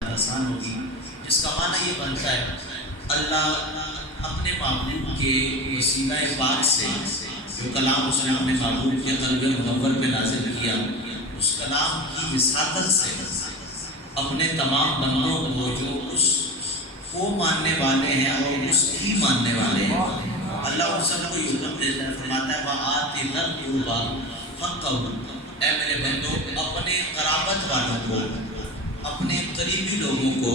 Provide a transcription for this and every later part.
آسان ہوگی، جس کا معنی یہ بنتا ہے اللہ اپنے محبوب کے وسیلہ پاک سے جو کلام اس نے اپنے محبوب کے قلب منور پہ نازل کیا، اس کلام کی وساطت سے اپنے تمام بندوں کو جو اس کو ماننے والے ہیں اور اس کی ماننے والے ہیں، اللہ ان سب کو یہ حکم دیتا ہے، فرماتا ہے وَآتِ ذَا الْقُرْبَىٰ حَقَّهُ، اے میرے بندو اپنے قرابت والوں کو، اپنے قریبی لوگوں کو،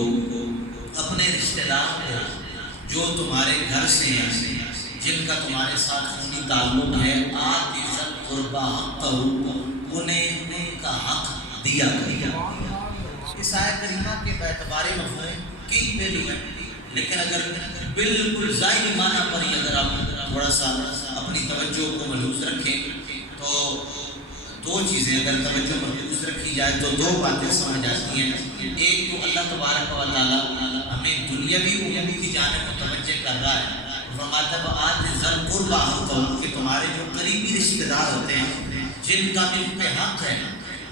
اپنے رشتہ دار کو جو تمہارے گھر سے ہیں، جن کا تمہارے ساتھ خونی تعلق ہے، آتِ ذَا الْقُرْبَىٰ حَقَّهُ، انہیں ان کا حق دیا کرو۔ اس آیت کریمہ کے اعتبار مفہوم کئی پہلو ہیں، لیکن اگر بالکل ظاہری معنی پر ہی اگر آپ تھوڑا سا اپنی توجہ کو ملحوظ رکھیں تو دو چیزیں اگر توجہ ملحوظ رکھی جائے تو دو باتیں سمجھ آتی ہیں۔ ایک تو اللہ تبارک و تعالیٰ ہمیں دنیاوی امور کی جانب متوجہ کر رہا ہے، فرماتا ہے وَآتِ ذَا الْقُرْبَىٰ حَقَّهُ، کہ تمہارے جو قریبی رشتہ دار ہوتے ہیں جن کا ان پہ حق ہے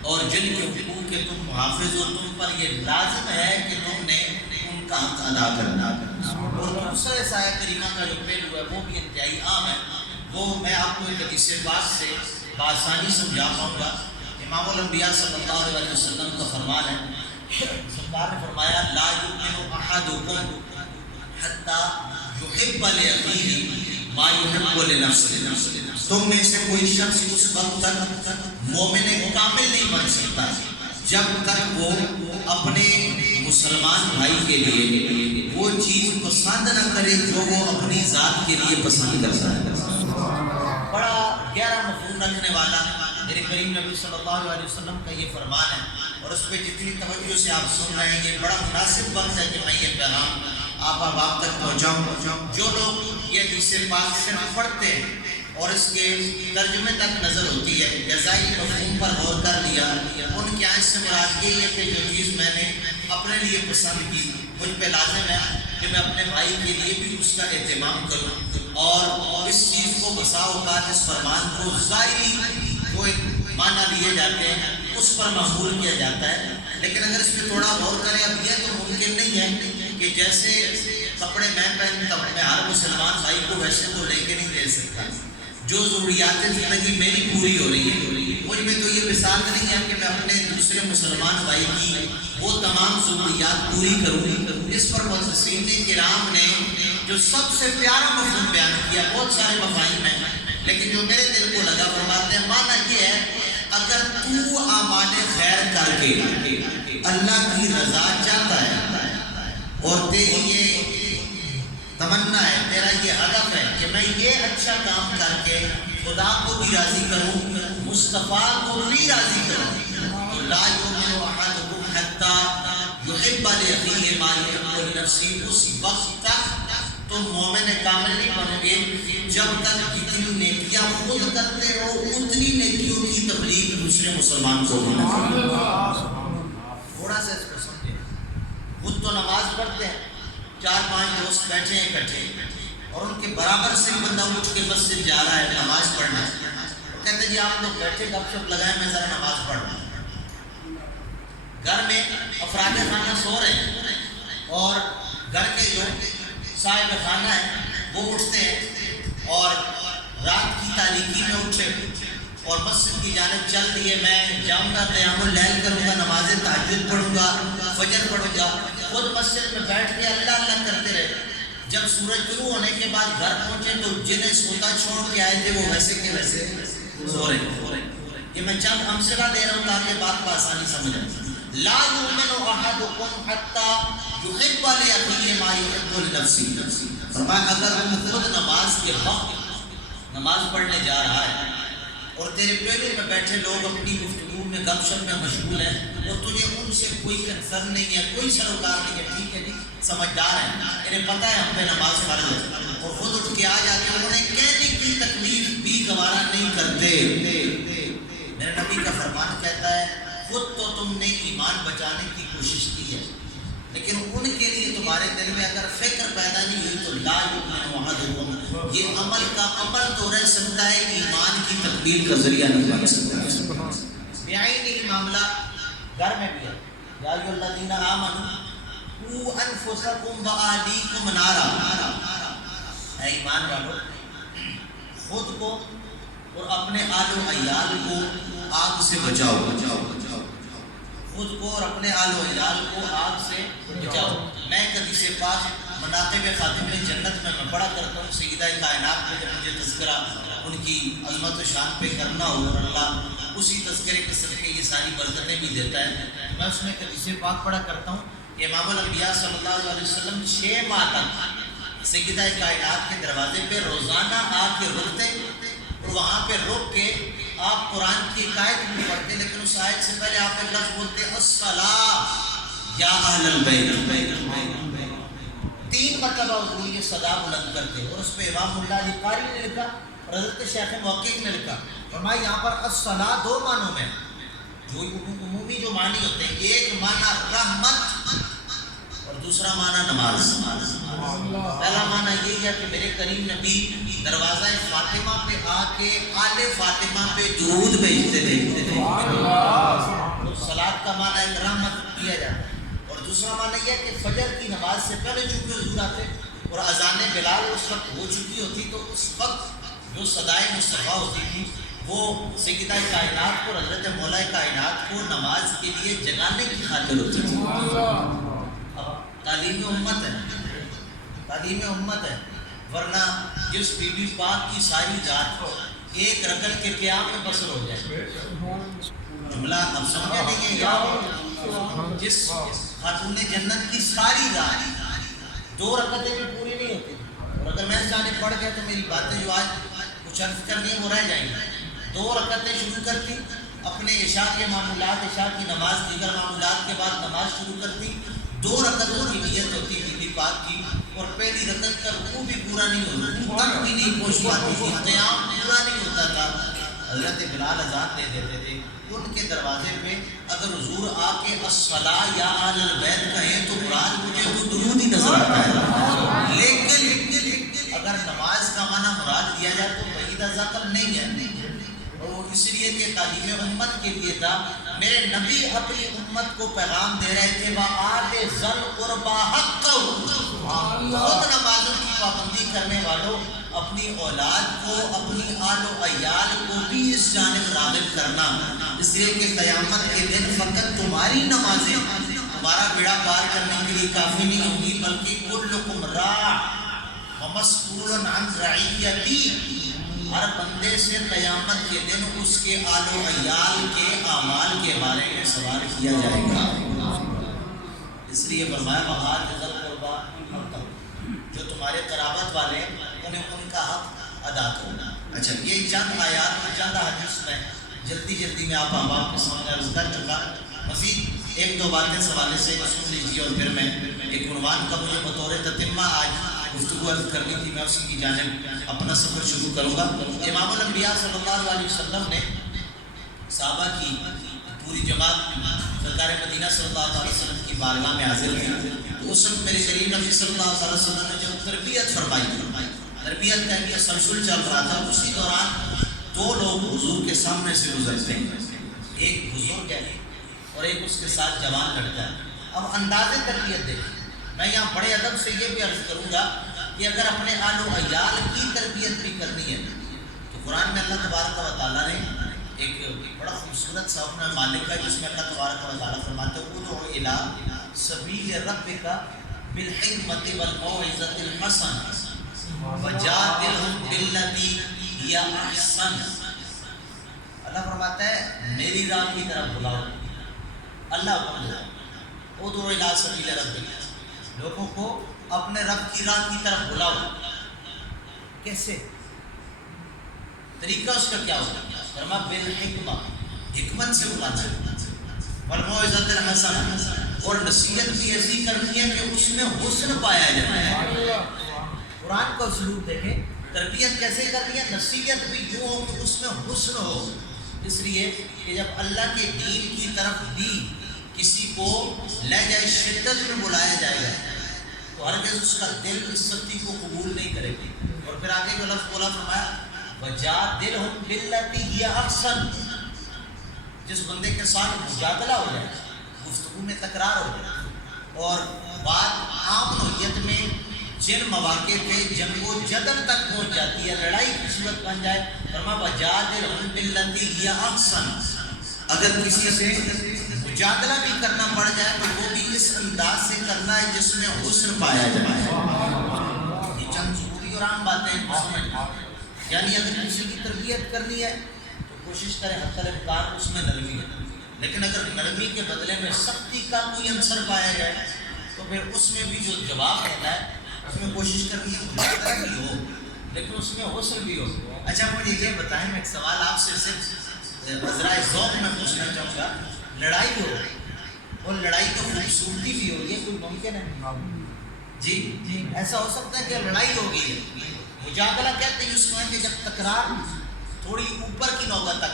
اور جن کے حقوق کے تم محافظ ہو، تم پر یہ لازم ہے کہ تم نے ان کا حق ادا کرنا۔ اور دوسرا اس آیت کریمہ کا جو پہلو ہے وہ بھی انتہائی عام ہے، وہ میں آپ کو ایک حدیث پاک سے بآسانی سمجھا پاؤں گا۔ امام الانبیاء صلی اللہ علیہ وسلم کا فرمان ہے، سرکار نے فرمایا لا یؤمن احدکم حتی یحب لأخیہ ما یحب لنفسہ، تم میں سے کوئی شخص اس وقت تک مومن کامل نہیں بن سکتا جب تک وہ اپنے مسلمان بھائی کے لیے وہ چیز پسند نہ کرے جو وہ اپنی ذات کے لیے پسند کرتا ہے۔ بڑا گہرا مفہوم رکھنے والا میرے کریم نبی صلی اللہ علیہ وسلم کا یہ فرمان ہے، اور اس پہ جتنی توجہ سے آپ سن رہے ہیں یہ بڑا مناسب وقت ہے کہ میں یہ پیغام آپ تک پہنچاؤں۔ جو لوگ یہ حدیث پاک صرف پڑھتے ہیں اور اس کے ترجمے تک نظر ہوتی ہے یا ظاہری مفہوم پر غور کر لیا، ان کی آنکھ سے مراد یہ ہے کہ جو چیز میں نے اپنے لیے پسند کی مجھ پہ لازم ہے کہ میں اپنے بھائی کے لیے بھی اس کا اہتمام کروں، اور اس چیز کو بسا اوقات اس فرمان کو ظاہری جو ایک معنی لیے جاتے ہیں اس پر معمول کیا جاتا ہے، لیکن اگر اس پہ تھوڑا غور کریں اب یہ تو ممکن نہیں ہے کہ جیسے کپڑے میں پہنتا ہوں میں ہر مسلمان بھائی کو ویسے تو لے کے نہیں دے سکتا، جو ضروریات زندگی میری پوری ہو رہی ہے مجھ میں تو یہ مثال نہیں ہے کہ میں اپنے دوسرے مسلمان بھائی کی وہ تمام ضروریات پوری کروں۔ اس پر محدثین کرام نے جو سب سے پیارا مفہوم بیان کیا، بہت سارے مفاہیم ہیں لیکن جو میرے دل کو لگا فرماتے ہیں معنی یہ ہے اگر تو اعمال خیر کر کے اللہ کی رضا چاہتا ہے اور تیری یہ تمنا ہے، تیرا یہ ہدف ہے کہ میں یہ اچھا کام کر کے خدا کو بھی راضی کروں، مصطفیٰ کو بھی راضی کروں، تو لا یؤمن احدکم حتی یحب لأخیہ ما یحب لنفسہ، اس وقت تک تم مومن کامل نہیں بنو گے جب تک جتنی نیکیاں خود کرتے ہو اتنی نیکیوں کی تبلیغ دوسرے مسلمان کو بھی نہ کرو۔ تھوڑا سا اس کو سمجھے، خود تو نماز پڑھتے ہیں، 4-5 دوست بیٹھے ہیں اکٹھے اور ان کے برابر سے بندہ اٹھ کے مسجد جا رہا ہے نماز پڑھنا، وہ کہتے ہیں جی آپ لوگ بیٹھے گپ شپ لگائیں میں ذرا نماز پڑھ رہا ہوں۔ گھر میں افراد خانہ سو رہے ہیں اور گھر کے جو صاحب خانہ ہے وہ اٹھتے ہیں اور رات کی تاریکی میں اٹھے اور مسجد کی جانب چل دیے، میں جاؤں گا قیام اللیل کروں گا، نماز تہجد پڑھوں گا، فجر پڑھوں گا، خود مسجد میں بیٹھ کے اللہ اللہ کرتے رہے۔ جب سورج طلوع ہونے کے بعد گھر پہنچے تو جنہیں سوتا چھوڑ کے آئے تھے وہ ویسے کے ویسے سو رہے۔ یہ میں چند امثلہ دے رہا ہوں تاکہ بات کو آسانی سمجھ آئے۔ لا یؤمن احدکم حتی یحب لأخیہ ما یحب لنفسہ، فرمایا اگر وہ خود نماز کے وقت نماز پڑھنے جا رہا ہے اور تیرے پہلے میں بیٹھے لوگ اپنی گفتگو میں گپ شپ میں مشغول ہیں اور تجھے ان سے کوئی کنسرن نہیں ہے، کوئی سروکار نہیں ہے، ٹھیک ہے جی سمجھدار ہیں، انہیں پتہ ہے ہم پہ نماز فرض ہے، اور خود اٹھ کے آ جاتے ہیں، انہیں کہنے کی تکلیف بھی گوارا نہیں کرتے۔ میرے نبی کا فرمان کہتا ہے خود تو تم نے ایمان بچانے کی کوشش کی ہے لیکن ان کے لیے تمہارے دل میں اگر فکر پیدا نہیں ہوئی تو لا یؤمن احدکم، یہ عمل کا عمل تو رہ سکتا ہے، ایمان کی تکمیل کا ذریعہ نہیں بن سکتا۔ بیائی نہیں معاملہ گھر میں بھی ہے، یا ایھا الذین آمنوا قُوا أَنفُسَكُمْ وَأَهْلِيكُمْ نَارًا، اے ایمان والو خود کو اور اپنے آل و عیال کو آگ سے بچاؤ، خود کو اور اپنے آل و عیال کو آگ سے بچاؤ۔ میں ایک حدیث پاک مناقب خاتم جنت میں پڑھا کرتا ہوں، سیدہ کائنات میں جب مجھے تذکرہ ان کی عظمت و شان پہ کرنا ہو اور اللہ اسی تذکرے کے صدقے یہ ساری برکتیں بھی دیتا ہے، میں اس میں ایک حدیث پاک پڑھا کرتا ہوں کہ امام الانبیاء صلی اللہ علیہ وسلم 6 ماہ تک سیدہ کائنات کے دروازے پہ روزانہ آ کے رکتے اور وہاں پہ رک کے آپ قرآن کی ایک آیت بھی پڑھتے، لیکن اس آیت سے پہلے آپ ایک لفظ بولتے الصلاۃ یا اہل البیت، 3 مرتبہ حضور یہ صدا بلند کرتے، اور اس پہ امام اللہ علی قاری نے لکھا اور حضرت شیخ محقق نے لکھا، فرمایا یہاں پر الصلاۃ 2 معنوں میں، جو عمومی جو معنی ہوتے ہیں، ایک معنی رحمت اور دوسرا معنی نماز۔ پہلا معنی یہ ہے کہ میرے کریم نبی دروازہ فاطمہ پہ آ کے آل فاطمہ پہ درود بھیجتے تھے، تو صلاۃ کا معنی ایک رحمت دیا جاتا ہے، اور دوسرا معنی یہ ہے کہ فجر کی نماز سے پہلے چونکہ حضور آتے اور اذان بلال اس وقت ہو چکی ہوتی، تو اس وقت جو صدائے مصطفیٰ ہوتی تھی وہ سیدہ کائنات کو، حضرت مولا کائنات کو نماز کے لیے جگانے کی خاطر ہوتی تھی۔ اب تعلیم امت ہے، تعلیم امت ہے، ورنہ جس بی بی پاک کی ساری رات کو ایک رکعت کے قیام میں بسر ہو جائے، جملہ اب سمجھا نہیں ہے، یا جس خاتون جنت کی ساری رات 2 رکعتیں بھی پوری نہیں ہوتی، اور اگر میں جانے پڑھ گیا تو میری باتیں جو آج کچھ عرض کرنی ہے وہ رہ جائیں گی۔ 2 رکعتیں شروع کرتی، اپنے عشاء کے معمولات، عشاء کی نماز، دیگر معمولات کے بعد نماز شروع کرتی، 2 رکعتوں کی نیت ہوتی بی بی پاک کی، اور پہلی رکعت کا رکوع بھی پورا نہیں ہوتا، رکوع تک بھی نہیں پہنچ پاتی تھی، قیام پورا نہیں ہوتا تھا، حضرت بلال اذان دے دیتے تھے، ان کے دروازے پہ اگر حضور آ کے الصلاۃ یا اہل البیت کہیں تو مراد مجھے تو درود ہی نظر آتا ہے، لیکن اگر نماز کا معنی مراد دیا جائے تو بعیدہ ذکر نہیں ہے، اور اس لیے کہ تعلیم امت کے لیے تھا۔ میرے نبی اپنی امت کو پیغام دے رہے تھے وَآتِ ذِی الْقُرْبَىٰ حَقَّهُ، خود نمازوں کی پابندی کرنے والوں اپنی اولاد کو، اپنی آل و عیال کو بھی اس جانب راغب کرنا، اس لیے کہ قیامت کے دن فقط تمہاری نمازیں تمہارا بیڑا پار کرنے کے لیے کافی نہیں ہوں گی، بلکہ کلکم راع ومسئول عن رعیتی، ہر بندے سے قیامت کے دن اس کے آل و عیال کے اعمال کے بارے میں سوال کیا جائے گا، اس لیے فرمایا وَآتِ ذِی الْقُرْبَىٰ حَقَّهُ، جو تمہارے قرابت والے انہیں ان کا حق ادا کرنا۔ اچھا، یہ چند آیات اور چند حدیث میں جلدی میں آپ احباب کے سامنے عرض کر چکا، مزید 1-2 باتیں اس حوالے سے سن لیجیے، اور پھر میں ایک عنوان کا مجھے بطور تتمہ آج گفتگو عرض کرنی تھی، میں اسی کی جانب اپنا سفر شروع کروں گا۔ امام الانبیاء صلی اللہ علیہ وسلم نے صحابہ کی پوری جماعت سرکار مدینہ صلی اللہ علیہ وسلم کی بارگاہ میں حاضر تھی، تو اس وقت میرے کریم نبی صلی اللہ علیہ وسلم نے جب تربیت فرمائی، تربیت کا ایک تسلسل چل رہا تھا، اسی دوران 2 لوگ حضور کے سامنے سے گزرتے ہیں، ایک بزرگ ہے اور ایک اس کے ساتھ جوان لڑکا ہے۔ اب انداز تربیت دیکھیں، میں یہاں بڑے ادب سے یہ بھی عرض کروں گا کہ اگر اپنے آل و عیال کی تربیت بھی کرنی ہے تو قرآن میں اللہ تبارک و تعالیٰ نے ایک بڑا خوبصورت سا اپنا مالک ہے، جس میں اللہ تبارک و تعالیٰ فرماتے ہیں ادعو الی سبیل ربک بالحکمۃ والموعظۃ الحسنہ وجادلہم باللتی ہی احسن۔ اللہ فرماتا ہے میری راہ کی طرف بلاؤ، اللہ حکم دیتا ہے ادعو الی سبیل ربک، لوگوں کو اپنے رب کی راہ کی طرف بلاؤ۔ کیسے؟ طریقہ اس کا کیا ہوگا؟ فرما بالحکمہ، حکمت سے بلانا ہے، والموعظۃ الحسنہ، اور نصیحت بھی ایسی کرنی ہے کہ اس میں حسن پایا جائے۔ قرآن کا اسلوب دیکھیں، تربیت کیسے کرنی ہے؟ نصیحت بھی یوں ہو کہ اس میں حسن ہو، اس لیے کہ جب اللہ کے دین کی طرف بھی کسی کو لے جائے، شدت میں بلایا جائے گا تو ہرگز اس کا دل اس سختی کو قبول نہیں کرے گی۔ اور پھر آگے جو لفظ بولا فرمایا وَجَادِلْهُمْ بِالَّتِی ہِیَ احسن، جس بندے کے ساتھ مجادلہ ہو جائے، گفتگو میں تکرار ہو جائے، اور بات عام نوعیت میں جن مواقع پہ جنگ و جدل تک پہنچ جاتی ہے، لڑائی کی صورت بن جائے، فرمایا وجادلہم باللتی ہی احسن، اگر کسی سے مجادلہ بھی کرنا پڑ جائے تو وہ بھی اس انداز سے کرنا ہے جس میں حسن پایا جائے۔ یہ چند ضروری اور عام باتیں سمجھ، یعنی اگر کسی کی تربیت کرنی ہے تو کوشش کریں حتی الامکان اس میں نرمی ہے، لیکن اگر نرمی کے بدلے میں سختی کا کوئی عنصر پایا جائے تو پھر اس میں بھی جو جواب دینا ہے اس میں کوشش کرنی ہے مجادلہ بھی ہو لیکن اس میں حسن بھی ہو۔ اچھا مجھے یہ بتائیں، میں ایک سوال آپ سے صرف عذرائے ذوق میں پوچھنا چاہوں گا، لڑائی ہو اور لڑائی کی خوبصورتی بھی ہو، یہ کوئی ممکن ہے؟ جی ایسا ہو سکتا ہے کہ لڑائی ہو گئی ہے، مجادلہ کہتے ہیں اس کو ہے کہ جب تکرار تھوڑی اوپر کی نوبت تک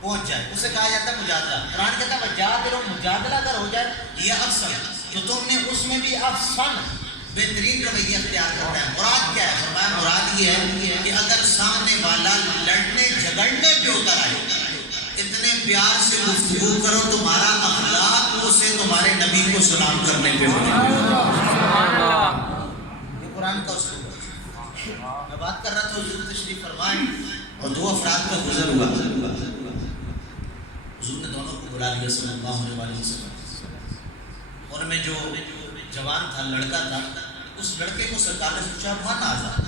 پہنچ جائے اسے کہا جاتا ہے مجادلہ۔ قرآن کہتا ہے وجادلہم، مجادلہ اگر ہو جائے یہ افسن، تو تم نے اس میں بھی افسن بہترین رویہ اختیار کرنا ہے۔ مراد کیا ہے؟ فرمایا مراد یہ ہے کہ اگر سامنے والا لڑنے جھگڑنے پہ اتر آئے، اتنے پیار سے گفتگو کرو تمہارا اخلاق اسے تمہارے نبی کو سلام کرنے پہ ہو جائے۔ یہ قرآن کا اصول ہے۔ میں بات کر رہا تھا حضور تشریف فرمائے اور دو افراد کا گزر ہوا، حضور نے دونوں کو بلا لیا صلی اللہ علیہ وسلم، اور میں جو جوان تھا، لڑکا تھا، اس لڑکے کو سرکار نے پوچھا من آزاد،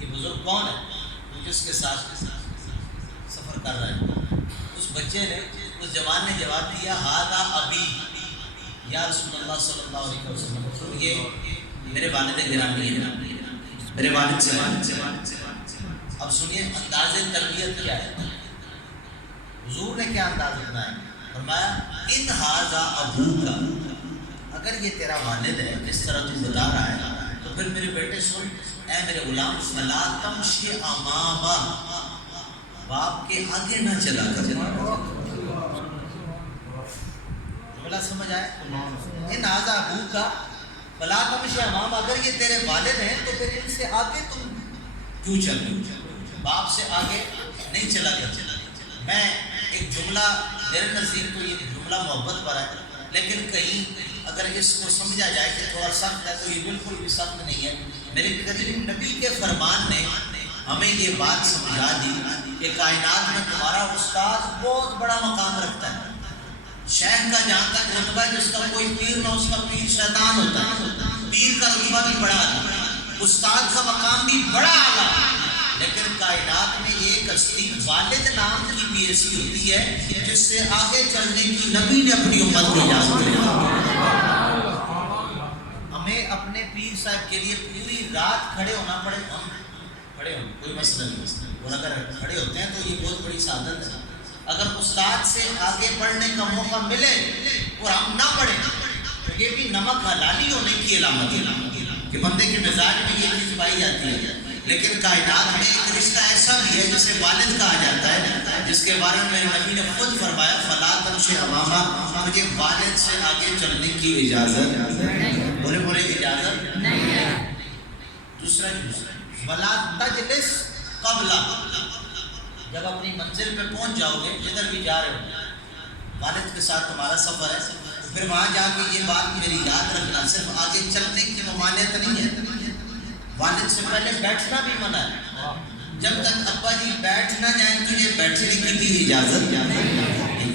یہ بزرگ کون ہے جس کے ساتھ سفر کر رہا ہے؟ اس بچے نے، اس جوان نے جواب دیا ہذا ابی یا رسول اللہ صلی اللہ علیہ وسلم، یہ میرے والد گرامی ہیں، میرے والد سے۔ اب سنیے انداز تربیت کیا ہے، حضور نے کیا انداز اپنایا؟ فرمایا ان ھذا ابوک، اگر یہ تیرا والد ہے جس طرح تو بتا رہا ہے تو پھر میرے بیٹے سن، اے میرے غلام فلا تمشی امامہ، باپ کے آگے نہ چلا کر۔ جملہ سمجھ آئے؟ ان ھذا ابوک فلا تمشی امامہ، اگر یہ تیرے والد ہیں تو پھر ان سے آگے تم کیوں چل رہے ہو؟ باپ سے آگے نہیں چلا گیا۔ میں ایک جملہ میرے نظیر تو یہ جملہ محبت پر ہے، لیکن کہیں اگر اس کو سمجھا جائے کہ تھوڑا سخت ہے تو یہ بالکل بھی سخت نہیں ہے۔ میرے کریم نبی کے فرمان نے ہمیں یہ بات سمجھا دی کہ کائنات میں تمہارا استاد بہت بڑا مقام رکھتا ہے۔ شیخ کا جہاں تک رتبہ ہے، جس کا کوئی پیر نہ اس کا پیر شیطان ہوتا ہے، پیر کا رتبہ بھی بڑا ہے، استاد کا مقام بھی بڑا اعلیٰ، لیکن کائنات میں ایک ہستی والد نام کی بھی ایسی ہوتی ہے جس سے آگے چلنے کی نبی نے اپنی امت کو اجازت دی۔ ہمیں اپنے پیر صاحب کے لیے پوری رات کھڑے ہونا پڑے، ہم کھڑے ہوں کوئی مسئلہ نہیں، اور اگر کھڑے ہوتے ہیں تو یہ بہت بڑی سعادت ہے۔ اگر استاد سے آگے بڑھنے کا موقع ملے اور ہم نہ پڑھیں تو یہ بھی نمک حلالی ہونے کی علامت ہے کہ بندے کے مزاج میں یہ چیز پائی جاتی ہے۔ لیکن کائنات میں ایک رشتہ ایسا بھی ہے جسے والد کہا جاتا ہے، جس کے بارے میں میرے نبی نے خود فرمایا فلا تمشی امامہ، مجھے والد سے آگے چلنے کی اجازت، بولے اجازت نہیں ہے۔ دوسرا ولا تجلس قبلہ، جب اپنی منزل پہ پہنچ جاؤ گے، جدھر بھی جا رہے ہو، والد کے ساتھ تمہارا سفر ہے، پھر وہاں جا کے یہ بات میری یاد رکھنا، صرف آگے چلنے کی ممانعت نہیں ہے، والد سے پہلے بیٹھنا بھی منع ہے۔ جب تک ابا جی بیٹھ نہ جائیں تو یہ بیٹھنے کی بھی اجازت نہیں۔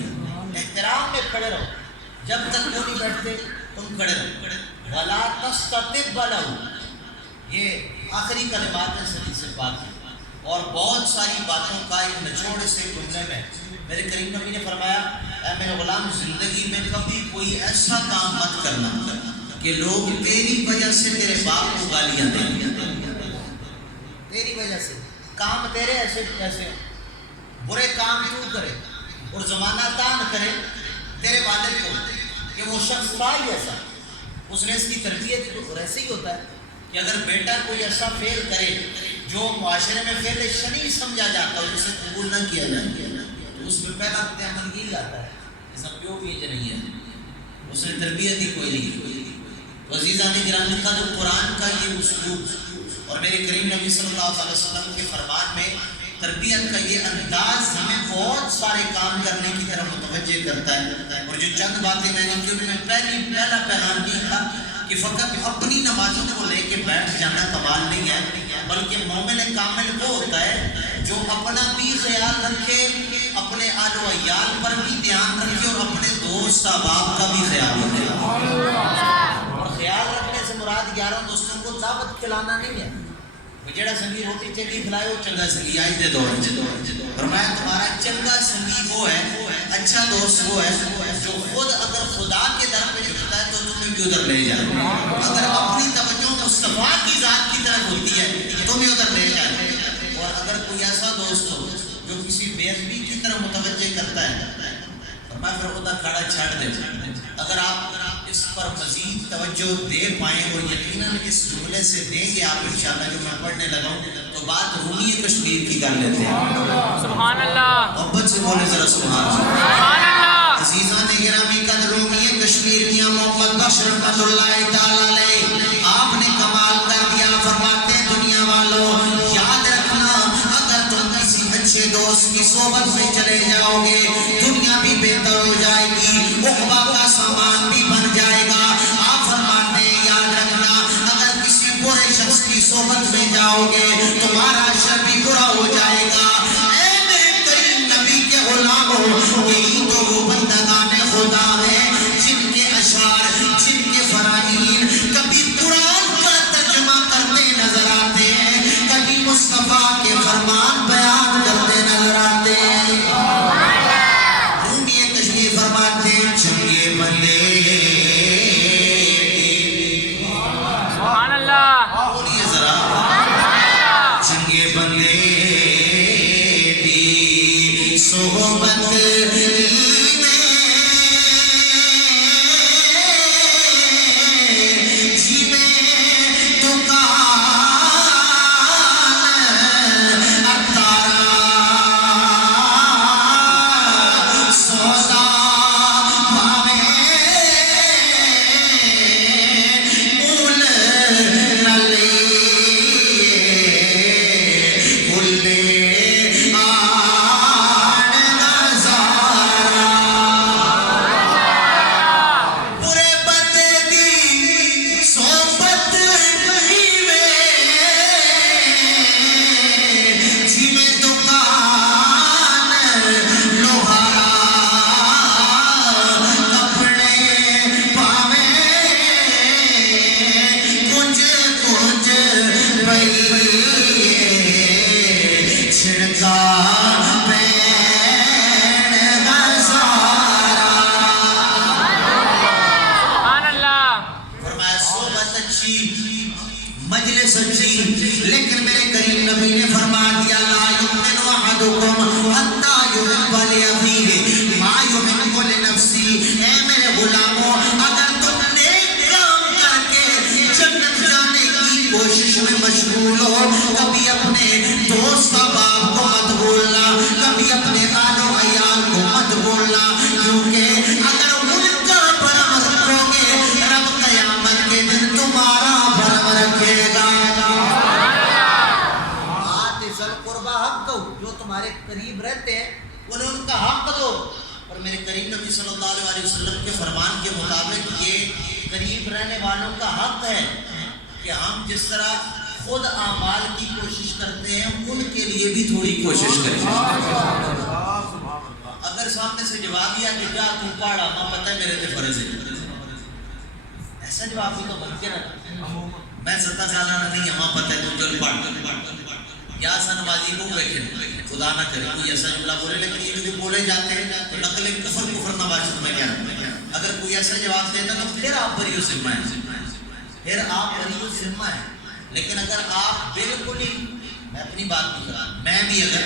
احترام میں کھڑے رہو، جب تک وہ نہیں بیٹھتے تم کھڑے رہو۔ ولا تستطب لہ، یہ آخری کلمات ہیں حدیث پاک کی، اور بہت ساری باتوں کا ایک نچوڑ سے جملے میں میرے کریم نبی نے فرمایا اے میرے غلام، زندگی میں کبھی کوئی ایسا کام مت کرنا کہ لوگ تیری وجہ سے تیرے باپ کو گالیاں دیں، تیری وجہ سے کام تیرے ایسے برے کام کیوں کرے اور زمانہ تان کرے تیرے والد کو کہ وہ شخص تھا ہی ایسا، اس نے اس کی تربیت اور ایسے ہی ہوتا ہے کہ اگر بیٹا کوئی ایسا فعل کرے جو معاشرے میں فعل شنیع سمجھا جاتا ہے، جسے قبول نہ کیا جائے، تو اس میں پہلا عمل یہی آتا ہے کہ سب پیو بھی نہیں ہے، اس نے تربیت ہی کوئی نہیں کی۔ تو عزیزان گرامی کا جو قرآن کا یہ اسلوب اور میرے کریم نبی صلی اللہ علیہ وسلم کے فرمان میں تربیت کا یہ انداز ہمیں بہت سارے کام کرنے کی طرف متوجہ کرتا ہے۔ اور جو چند باتیں میں نے کی ان میں پہلی پہلا پیغام یہ تھا کہ فقط اپنی نمازوں کو لے کے بیٹھ جانا کمال نہیں ہے، بلکہ مومن کامل وہ ہوتا ہے جو اپنا بھی خیال رکھے، اپنے آل و عیال پر بھی دھیان رکھے اور اپنے دوست احباب کا بھی خیال رکھے۔ اور خیال رکھنے سے مراد یاروں دوستوں کو دعوت کھلانا نہیں ہے، جڑا سنگی روٹی چنگی کھلائے وہ چنگا سنگی آج دے دور فرمایا تمہارا چنگا سنگی وہ ہے، اچھا دوست وہ ہے جو خود اگر خدا کے در پہ جھکتا ہے تو تمہیں بھی ادھر لے جائے، اگر اپنی توجہ مصطفیٰ کی ذات کی طرف ہوتی ہے تمہیں ادھر لے جائے۔ اور اگر کوئی ایسا دوست ہو جو کسی بے ادبی کی طرف متوجہ کرتا ہے فرمایا پھر ادھر کھڑا چھاڑ دے۔ اگر آپ اس پر مزید توجہ دے پائیں اور یقیناً اس جملے سے دیں گے آپ انشاءاللہ جو میں پڑھنے لگا ہوں، تو بات رومی کشمیر کی کر لیتے ہیں۔ سبحان اللہ، محبت سے بولے ذرا سبحان اللہ۔ سبحان اللہ۔ عزیزان گرامی قدر رومی کشمیر میاں محمد بخش رحمت اللہ تعالی علیہ آپ نے کمال کر دیا۔ فرماتے ہیں دنیا والوں یاد رکھنا اگر تم کسی اچھے دوست کی صحبت میں چلے جاؤ گے دنیا بھی بہتر ہو جائے گی، عقبہ کا سامان بھی بن جائے گا۔ آپ فرماتے ہیں یاد رکھنا اگر کسی برے شخص کی صحبت میں جاؤ گے تمہارا حشر بھی برا ہو جائے گا۔ اے میرے کریم نبی کے غلاموں، یہی تو وہ بندگان خدا ہیں جن کے اشعار، جن کے فرائین کبھی قرآن کا ترجمہ کرتے نظر آتے ہیں، کبھی مصطفیٰ کے فرمان بیان کرتے نظر آتے ہیں۔ رومی کشمیر فرماتے ہیں چنگے بندے سبحان اللہ، بولیے ذرا چنگے بندے دی صحبت مجلس اچھی، لیکن میرے کریم نبی نے فرما دیا لا یؤمن احدکم حتی یحب لأخیہ ما یحب لنفسہ۔ اے میرے غلاموں اگر تم نیک کام کر کے جنت جانے کی کوشش میں مشغول ہو کبھی اپنے دوست احباب کو مت بھولنا، کبھی اپنے آل و عیال کو مت بھولنا، کیونکہ اگر ان کا بھرم رکھو گے رب قیامت کے دن تمہارا بھرم رکھے گا۔ جو تمہارے قریب رہتے ہیں انہیں ان کا حق دو۔ اور میرے کریم نبی صلی اللہ علیہ وسلم کے فرمان کے مطابق یہ قریب رہنے والوں کا حق ہے کہ ہم جس طرح خود اعمال کی کوشش کرتے ہیں ان کے لیے بھی تھوڑی کوشش کریں۔ اگر سامنے سے جواب دیا کہ کیا تم پاڑا ماں پتہ ہے میرے تے فرض ہے، ایسا جواب بھی تو ممکن ہے۔ میں 17 سالہ نہیں ماں پتہ ہے تم جو پڑھ یا سنوازی کو بیٹھے خدا نہ کرے کوئی ایسا جملہ بولے، لیکن یہ جو بولے جاتے ہیں تو نقل کفر نہ باشد میں کیا۔ اگر کوئی ایسا جواب دیتا تو پھر آپ بری و ذمہ ہیں، پھر آپ بری و ذمہ ہیں۔ لیکن اگر آپ بالکل ہی، میں اپنی بات نہیں کر رہا، میں بھی اگر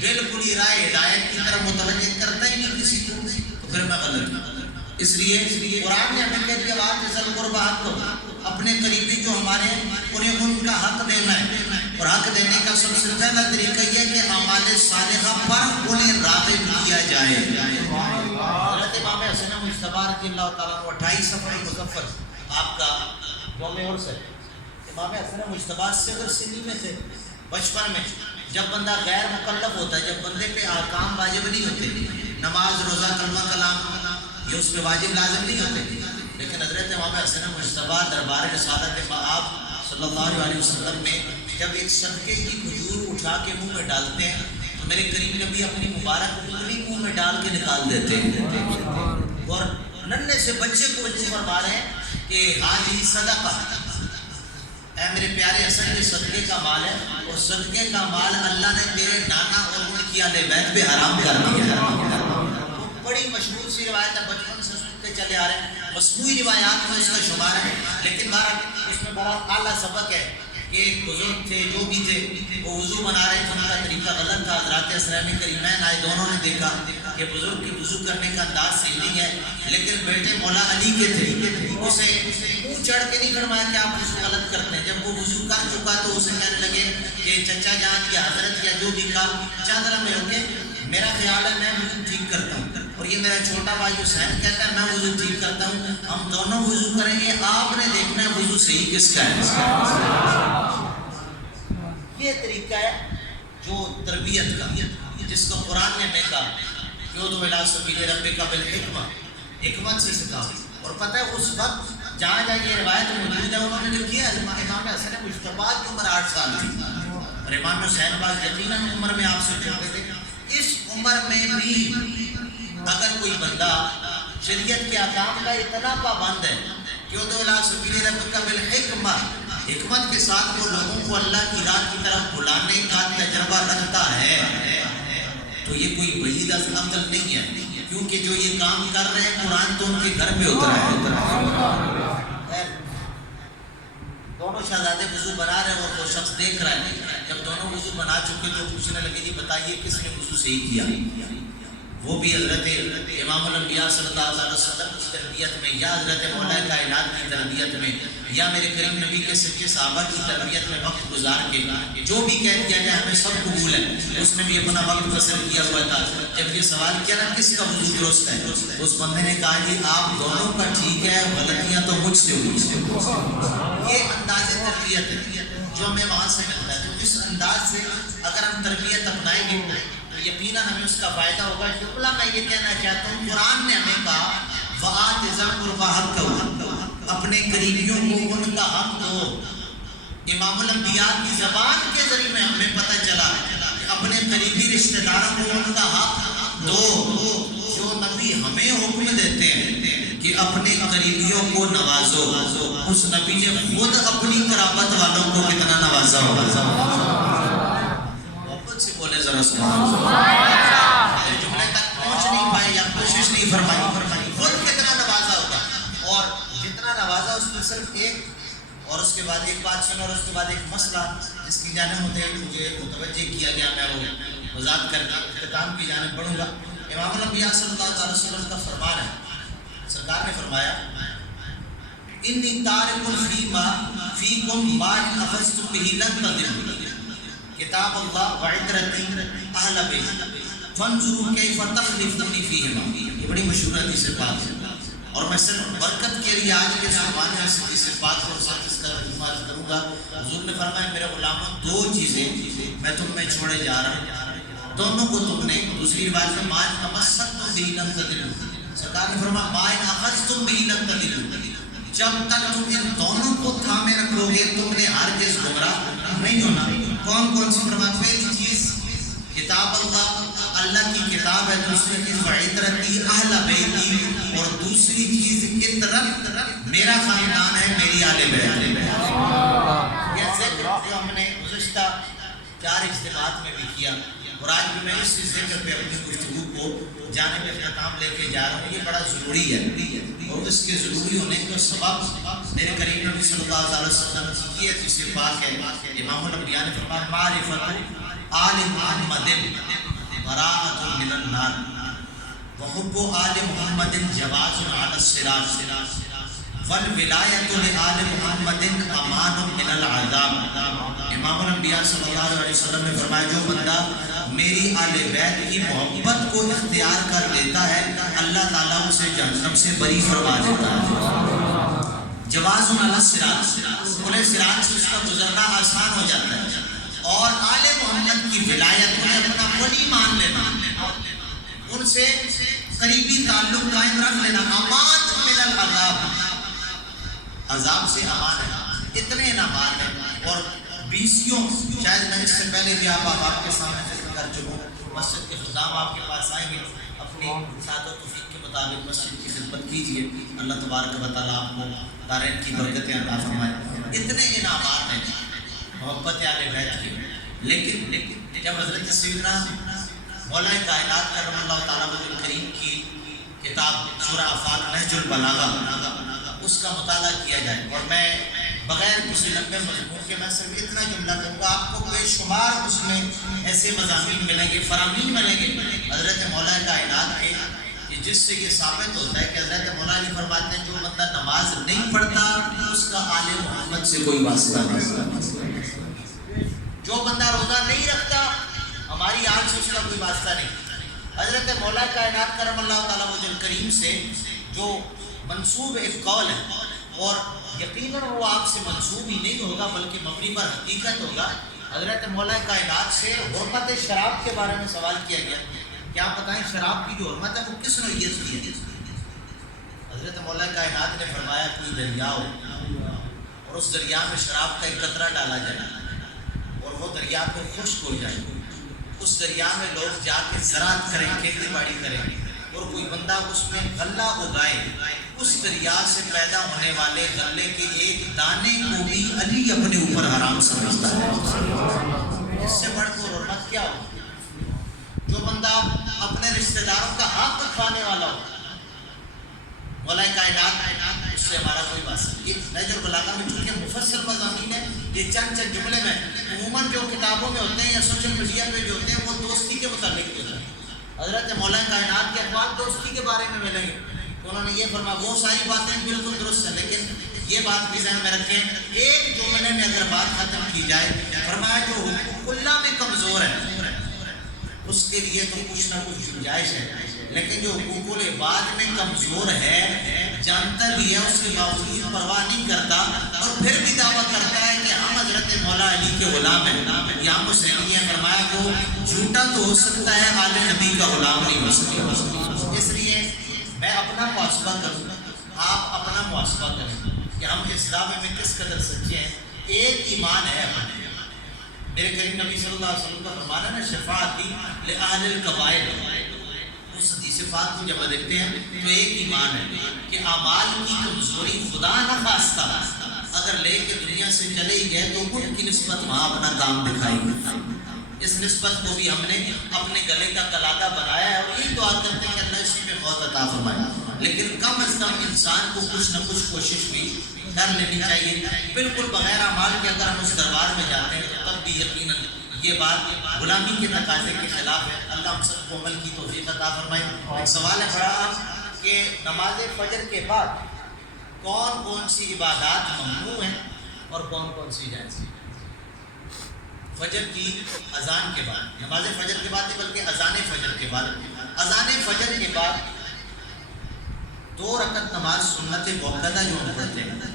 بالکل ہی رائے ہدایت کی طرف متوجہ کرتا ہی نہیں کسی کو تو پھر میں غلط ہوں۔ اس لیے قرآن نے ہمیں کہہ دیا وآت ذل قربیٰ حق، اپنے قریبی جو ہمارے انہیں ان کا حق دینا ہے۔ اور حق دینے کا سب سے پہلا طریقہ یہ ہے کہ اعمال صالحہ پر انہیں راغب کیا جائے۔ حضرت امام حسن مجتبی رضی اللہ تعالیٰ عنہ 28 صفر مظفر آپ کا یوم عرس ہے۔ امام حسن مجتبی صغر سنی میں تھے، بچپن میں جب بندہ غیر مکلف ہوتا ہے، جب بندے پہ احکام واجب نہیں ہوتے، نماز روزہ کلمہ کلام یہ اس پہ واجب لازم نہیں ہوتے، لیکن یوم حسن مجتبیٰ دربار رسالت مآب صلی اللہ علیہ وسلم میں جب ایک صدقے کی کھجور اٹھا کے منہ میں ڈالتے ہیں تو میرے کریم نبی اپنی مبارک انگلی منہ میں ڈال کے نکال دیتے ہیں اور ننھے سے بچے کو وضو فرما رہے ہیں کہ حاجی صدقہ، اے میرے پیارے حسن یہ صدقے کا مال ہے، اور صدقے کا مال اللہ نے تیرے نانا اور ان کی اہل بیت پہ حرام کر دیا ہے۔ بڑی مشہور سی روایت ہے، بچپن سے سنتے چلے آ رہے ہیں، مصنوعی روایات میں اس کا شمار ہے، لیکن اس میں بڑا اعلیٰ سبق ہے کہ ایک بزرگ تھے، جو بھی تھے، وہ وضو بنا رہے تھے، ان کا طریقہ غلط تھا۔ حضرات حسنین کریمین آئے، دونوں نے دیکھا کہ بزرگ کی وضو کرنے کا انداز صحیح نہیں ہے، لیکن بیٹے مولا علی کے تھے، اسے منہ چڑھ کے نہیں فرمایا کہ آپ وضو غلط کرتے ہیں۔ جب وہ وضو کر چکا تو اسے کہنے لگے کہ چچا جان یا حضرت یا جو بھی کہا، چادر میں ہو کے میرا خیال ہے میں وضو ٹھیک کرتا ہوں، اور یہ میرا چھوٹا بھائی حسین کہتا ہے میں وضو ٹھیک کرتا ہوں، ہم دونوں وضو کریں گے، آپ نے دیکھنا ہے وضو صحیح کس کا ہے۔ یہ طریقہ ہے جو تربیت کا، جس کو قرآن نے میں کہا کہ ادعو الی سبیل ربک بالحکمہ، حکمت سے سکھاؤ۔ اور پتہ ہے اس وقت جہاں جہاں یہ روایت موجود ہے انہوں نے لکھی ہے امام حسن مجتبیٰ کی عمر 8 سال تھی، اور امام حسین باز یقیناً عمر میں آپ سے چھوٹے تھے۔ اس عمر میں بھی اگر کوئی بندہ شریعت کے احکام کا اتنا پابند ہے کہ ادعو الی سبیل ربک بالحکمہ، حکمت کے ساتھ وہ لوگوں کو اللہ کی راہ کی طرف بلانے کا تجربہ رکھتا ہے، تو یہ کوئی بعید عمل نہیں ہے، کیونکہ جو یہ کام کر رہے ہیں قرآن تو ان کے گھر پہ اترا ہے۔ دونوں شہزادے وضو بنا رہے ہیں اور وہ شخص دیکھ رہا ہے، جب دونوں وضو بنا چکے تو پوچھنے لگے جی بتائیے کس نے وضو صحیح کیا؟ وہ بھی حضرت امام الانبیاء صلی اللہ علیہ وسلم کی تربیت میں، یا حضرت مولا کائنات کی تربیت میں، یا میرے کریم نبی کے سچے صحابہ کی تربیت میں وقت گزار کے جو بھی کہہ دیا جائے ہمیں سب قبول ہے، اس نے بھی اپنا وقت بسر کیا ہوا تھا۔ جب یہ سوال کیا نا کس کا وضو درست ہے، اس بندے نے کہا جی آپ دونوں کا ٹھیک ہے، غلطیاں تو مجھ سے ہوئی۔ یہ انداز تربیت ہے جو ہمیں وہاں سے ملتا ہے، تو اس انداز سے اگر ہم تربیت اپنائیں گے تو یقیناً ہمیں اس کا فائدہ ہوگا۔ جملہ میں یہ کہنا چاہتا ہوں، قرآن نے ہمیں کہا وَآتِ ذَا الْقُرْبَىٰ حَقَّهُ، اپنے قریبیوں کو ان کا حق دو۔ امام الانبیاء کی زبان کے ذریعے میں ہمیں پتہ چلا کہ اپنے قریبی رشتہ داروں کو ان کا حق دو۔ جو نبی ہمیں حکم دیتے ہیں کہ اپنے قریبیوں کو نوازو، اس نبی نے خود اپنی قرابت والوں کو کتنا نوازا ہوگا۔ محبت سے بولے ذرا سبحان اللہ، جملے تک پہنچ نہیں پائے یا کوشش نہیں فرمائی، خود کتنا نوازا ہوگا۔ اور جتنا نوازا اس میں صرف ایک، اور اس کے بعد ایک بات سنو، اور اس کے بعد ایک مسئلہ جس کی جانب مجھے متوجہ کیا گیا، میں وہ وضاحت کر کے اختتام کی جانب بڑھوں گا۔ امام الانبیاء صلی اللہ علیہ وسلم کا فرمان ہے، سرکار نے فرمایا انی تارک فیکم ما ان اخذتم بہ لن تضلوا، کتاب اللہ وعطرتی اہل بیت فانظروا کیف تخلفون فیہما۔ یہ بڑی مشہور حدیث پاک ہے، اور میں صرف برکت کے لیے آج کے زمانے میں حدیث پاک کو اس کا ترجمہ کروں گا۔ حضور نے فرمایا میرے غلاموں دو چیزیں میں تم میں چھوڑے جا رہا ہوں، دونوں کو تم نے، دوسری روایت میں ما تمسکتم بہ لن تضلوا، سرکار نے فرمایا ما اخذتم بہ لن تضلوا، جب تک تم ان دونوں کو تھامے رکھو گے تم نے ہرگز گمراہ نہیں ہونا۔ کون کون سی فرمایا؟ پہلی چیز کتاب اللہ، اللہ کی کتاب ہے، دوسری چیز وعطرتی اہل بیتی، اور دوسری چیز عطرت میرا خاندان ہے، میری آل بیت۔ یہ ذکر جو ہم نے گزشتہ 4 اجتماعات میں بھی کیا، اور آج بھی میں اس ذکر پہ اپنی گفتگو کو جانب اختتام لے کے جا رہا ہوں۔ یہ بڑا ضروری ہے، اور اس کے ضروری ہونے کا سبب میرے کریم نبی صلی اللہ علیہ وسلم کی یہ حدیث پاک ہے۔ امام الانبیاء نے فرمایا معرفت آل محمد براءۃ من النار وحب آل محمد جواز علی الصراط والولایۃ لآل محمد امان من العذاب۔ امام الانبیاء صلی اللہ علیہ وسلم نے فرمایا جو بندہ میری آل بیت کی محبت کو اختیار کر لیتا ہے اللہ تعالیٰ اسے جہنم سے بری فرما دیتا ہے۔ جواز علی الصراط، انہیں صراط سے اس کا گزرنا آسان ہو جاتا ہے، اور آل محمد کی ولایت انہیں اپنا ولی مان لینا، ان سے قریبی تعلق قائم رکھ لینا، امان من العذاب، عذاب سے امان ہے، اتنے انعامات ہیں اور بیسیوں، شاید میں اس سے پہلے بھی آپ کے سامنے ذکر کر چکا ہوں۔ مسجد کے خدام آپ کے پاس آئیں گے، اپنی سعادت و توفیق کے مطابق مسجد کی خدمت کیجیے، اللہ تبارک و تعالیٰ آپ کو دارین کی برکتیں عطا فرمائے۔ اتنے انعامات ہیں محبت اہل بیت کی، لیکن جب حضرت سیدنا مولا کائنات کرم اللہ تعالیٰ وجہ کریم کی کتاب سورہ آفاق نہج البلاغہ اس کا مطالعہ کیا جائے، اور میں بغیر کسی لمبے مضمون کے میں صرف اتنا جملہ کہوں گا، آپ کو بے شمار اس میں ایسے مضامین ملیں گے، فرامین ملیں گے حضرت مولا کائنات کے، کہ جس سے یہ ثابت ہوتا ہے کہ حضرت مولا علی فرماتے ہیں جو بندہ نماز نہیں پڑھتا اس کا آل محمد سے کوئی واسطہ نہیں، جو بندہ روزہ نہیں رکھتا ہماری آل سے اس کا کوئی واسطہ نہیں۔ حضرت مولا کائنات کرم اللہ تعالیٰ وجہ کریم سے جو منسوب ایک قول ہے، اور یقیناً وہ آپ سے منسوب ہی نہیں ہوگا بلکہ مبنی پر حقیقت ہوگا، حضرت مولا کائنات سے حرمت شراب کے بارے میں سوال کیا گیا کہ آپ بتائیں شراب کی جو حرمت ہے وہ کس نوعیت کی ہے؟ حضرت مولا کائنات نے فرمایا کوئی دریا ہو اور اس دریا میں شراب کا ایک قطرہ ڈالا جائے اور وہ دریا پہ خشک ہو جائے، اس دریا میں لوگ جا کے زراعت کریں، کھیتی باڑی کریں، اور کوئی بندہ اس میں غلہ اگائے، اس دریا سے پیدا ہونے والے غلے کے ایک دانے کو بھی علی اپنے اوپر حرام سمجھتا ہے۔ اس سے بڑھ کر حرمت کیا ہو؟ جو بندہ اپنے رشتہ داروں کا حق کھانے والا ہو، مولا کائنات اس سے ہمارا کوئی بات نہیں۔ یہ نہج البلاغہ میں چونکہ مفصل مضامین ہے، یہ چند جملے میں عموماً جو کتابوں میں ہوتے ہیں یا سوشل میڈیا پہ جو ہوتے ہیں وہ دوستی کے متعلق ہوتے ہیں۔ حضرت مولا کائنات کے اقوال دوستی کے بارے میں ملیں گے، تو انہوں نے یہ فرمایا وہ ساری باتیں بالکل درست ہیں، لیکن یہ بات بھی ذہن میں رکھیں ایک جملے میں اگر بات ختم کی جائے، فرمایا جو حقوق اللہ میں کمزور ہے اس کے لیے تو کچھ نہ کچھ گنجائش ہے، لیکن جو حقوق العباد میں کمزور ہے جانتا بھی ہے اس کے باوجود پرواہ نہیں کرتا اور پھر بھی دعویٰ کرتا ہے کہ ہم حضرت مولا علی کے غلام ہیں یا حسینی ہیں۔ فرمایا وہ جھوٹا تو ہو سکتا ہے آل نبی کا غلام نہیں ہو سکتا۔ اس لیے میں اپنا محاسبہ کروں، آپ اپنا محاسبہ کریں کہ ہم اس دعوے میں کس قدر سچے ہیں۔ ایک ایمان ہے میرے کریم نبی صلی اللہ علیہ وسلم کا فرمان ہے نا، شفاعتی لأہل الکبائر، اس حدیث پاک کو جب دیکھتے ہیں تو ایک ایمان ہے کہ اعمال کی کمزوری خدا نہ خواستہ اگر لے کے دنیا سے چلے ہی گئے تو ان کی نسبت وہاں اپنا کام دکھائی گی۔ اس نسبت کو بھی ہم نے اپنے گلے کا قلادہ بنایا ہے اور یہی دعا کرتے ہیں کہ اللہ اسی میں موت عطا فرمائے، لیکن کم از کم انسان کو کچھ نہ کچھ کوشش بھی کر لینی چاہیے۔ بالکل بغیر اعمال کے اگر ہم اس دربار میں جاتے ہیں تو تب بھی یقیناً یہ بات غلامی کے تقاضے کے خلاف ہے۔ اللہ ہم سب کو عمل کی توفیق عطا فرمائے۔ ایک سوال ہے بڑا کہ نماز فجر کے بعد کون کون سی عبادات ممنوع ہیں اور کون کون سی جائز ہیں؟ فجر کی اذان کے بعد، نماز فجر کے بعد بلکہ اذان فجر کے بعد، اذان فجر کے بعد 2 رکعت نماز سنت موقدہ جو ہم پڑھتے ہیں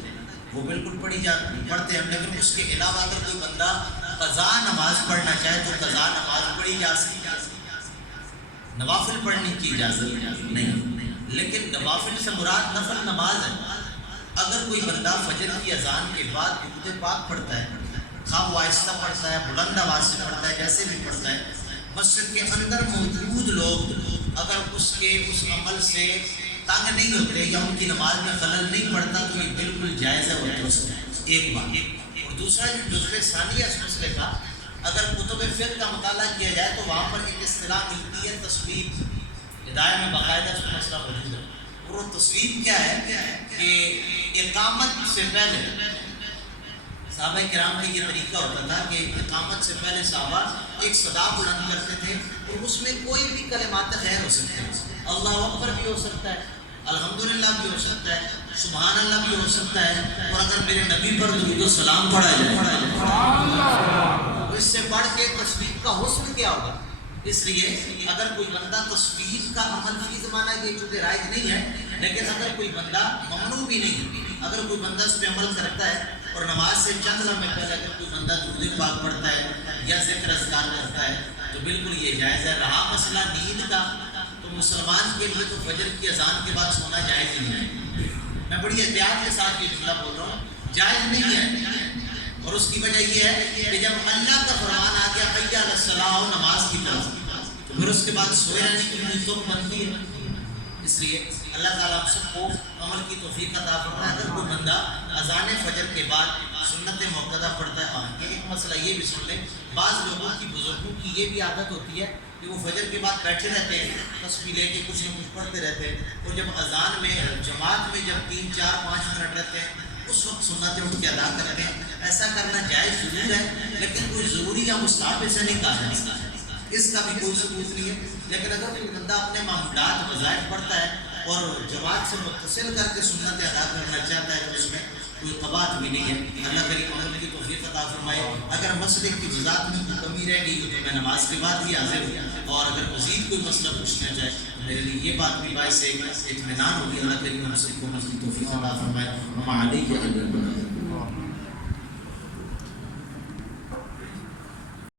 وہ بالکل پڑھتے ہیں، لیکن اس کے علاوہ اگر کوئی بندہ قضا نماز پڑھنا چاہے تو قضا نماز پڑھی جا سکتی ہے، نوافل پڑھنے کی اجازت نہیں، لیکن نوافل سے مراد نفل نماز ہے۔ اگر کوئی بندہ فجر کی اذان کے بعد درود پاک پڑھتا ہے، خواہ وہ آہستہ پڑھتا ہے، بلند آواز سے پڑھتا ہے، جیسے بھی پڑھتا ہے، مسجد کے اندر موجود لوگ اگر اس عمل سے تنگ نہیں ہوتے یا ان کی نماز میں خلل نہیں پڑتا تو یہ بالکل جائز ہے اور درست ہے۔ ایک بات، اور دوسرا جو جزو ثانی ہے اس مسئلے کا، اگر کتب فقہ کا مطالعہ کیا جائے تو وہاں پر ایک اصطلاح ملتی ہے تصویب، ہدایت میں باقاعدہ اس کا مسئلہ موجود ہے، اور وہ تصویب کیا ہے کہ اقامت سے پہلے صحابہ کرام کا یہ طریقہ ہوتا تھا کہ اقامت سے پہلے صحابہ ایک صدا بلند کرتے تھے اور اس میں کوئی بھی کلمات خیر ہو سکتے ہیں، اللہ اکبر بھی ہو سکتا ہے، الحمدللہ بھی ہو سکتا ہے، سبحان اللہ بھی ہو سکتا ہے، اور اگر میرے نبی پر درود و سلام پڑھا جائے تو اس سے بڑھ کے تصویب کا حسن کیا ہوگا۔ اس لیے اگر کوئی بندہ تصویب کا عمل فی زمانہ یہ چونکہ رائج نہیں ہے، لیکن اگر کوئی بندہ ممنوع بھی نہیں، اگر کوئی بندہ اس پہ عمل کرتا ہے اور نماز سے چند لمحے پہلے اگر کوئی بندہ درود پاک پڑھتا ہے یا ذکر اذکار کرتا ہے تو بالکل یہ جائز ہے۔ رہا مسئلہ نیند کا تو مسلمان کے لیے تو فجر کی اذان کے بعد سونا جائز ہی نہیں ہے، میں بڑی احتیاط کے ساتھ یہ جملہ بول رہا ہوں، جائز نہیں ہے، اور اس کی وجہ یہ ہے کہ جب اللہ کا فرمان آ گیا حی علی الصلاۃ نماز کی طرف، تو پھر اس کے بعد سوئے رہنے کی تو بنتی ہے۔ اس لیے اللہ تعالیٰ ہم سب کو عمل کی توفیق عطا فرمائے۔ اگر کوئی بندہ اذان فجر کے بعد سنت موقدہ پڑھتا ہے، اور ایک مسئلہ یہ بھی سن لیں، بعض لوگوں کی، بزرگوں کی یہ بھی عادت ہوتی ہے کہ وہ فجر کے بعد بیٹھے رہتے ہیں، تسبیح لے کے کچھ نہ کچھ پڑھتے رہتے ہیں، اور جب اذان میں جماعت میں جب 3 4 5 منٹ رہتے ہیں اس وقت سنتیں اٹھ کے ادا کرتے ہیں۔ ایسا کرنا جائز ضرور ہے، لیکن کوئی ضروری یا مستحب ایسا نہیں کہا جاتا، اس کا بھی کوئی ثبوت نہیں ہے۔ لیکن اگر کوئی بندہ اپنے معمولات وظائف پڑھتا ہے اور جماعت سے متصل کر کے سنتیں ادا کرنا چاہتا ہے تو اس میں کوئی قباحت بھی نہیں ہے۔ اللہ کریم عمل کی توفیق عطا فرمائے۔ اگر مسئلے کی وضاحت میں کوئی کمی رہ گئی تو میں نماز کے بعد ہی حاضر ہوں، اور اگر مزید کوئی مسئلہ پوچھنا چاہے تو میرے لیے یہ بات بھی باعث اطمینان ہوگی۔ اللہ کریم ہم سب کو عمل کی توفیق عطا فرمائے۔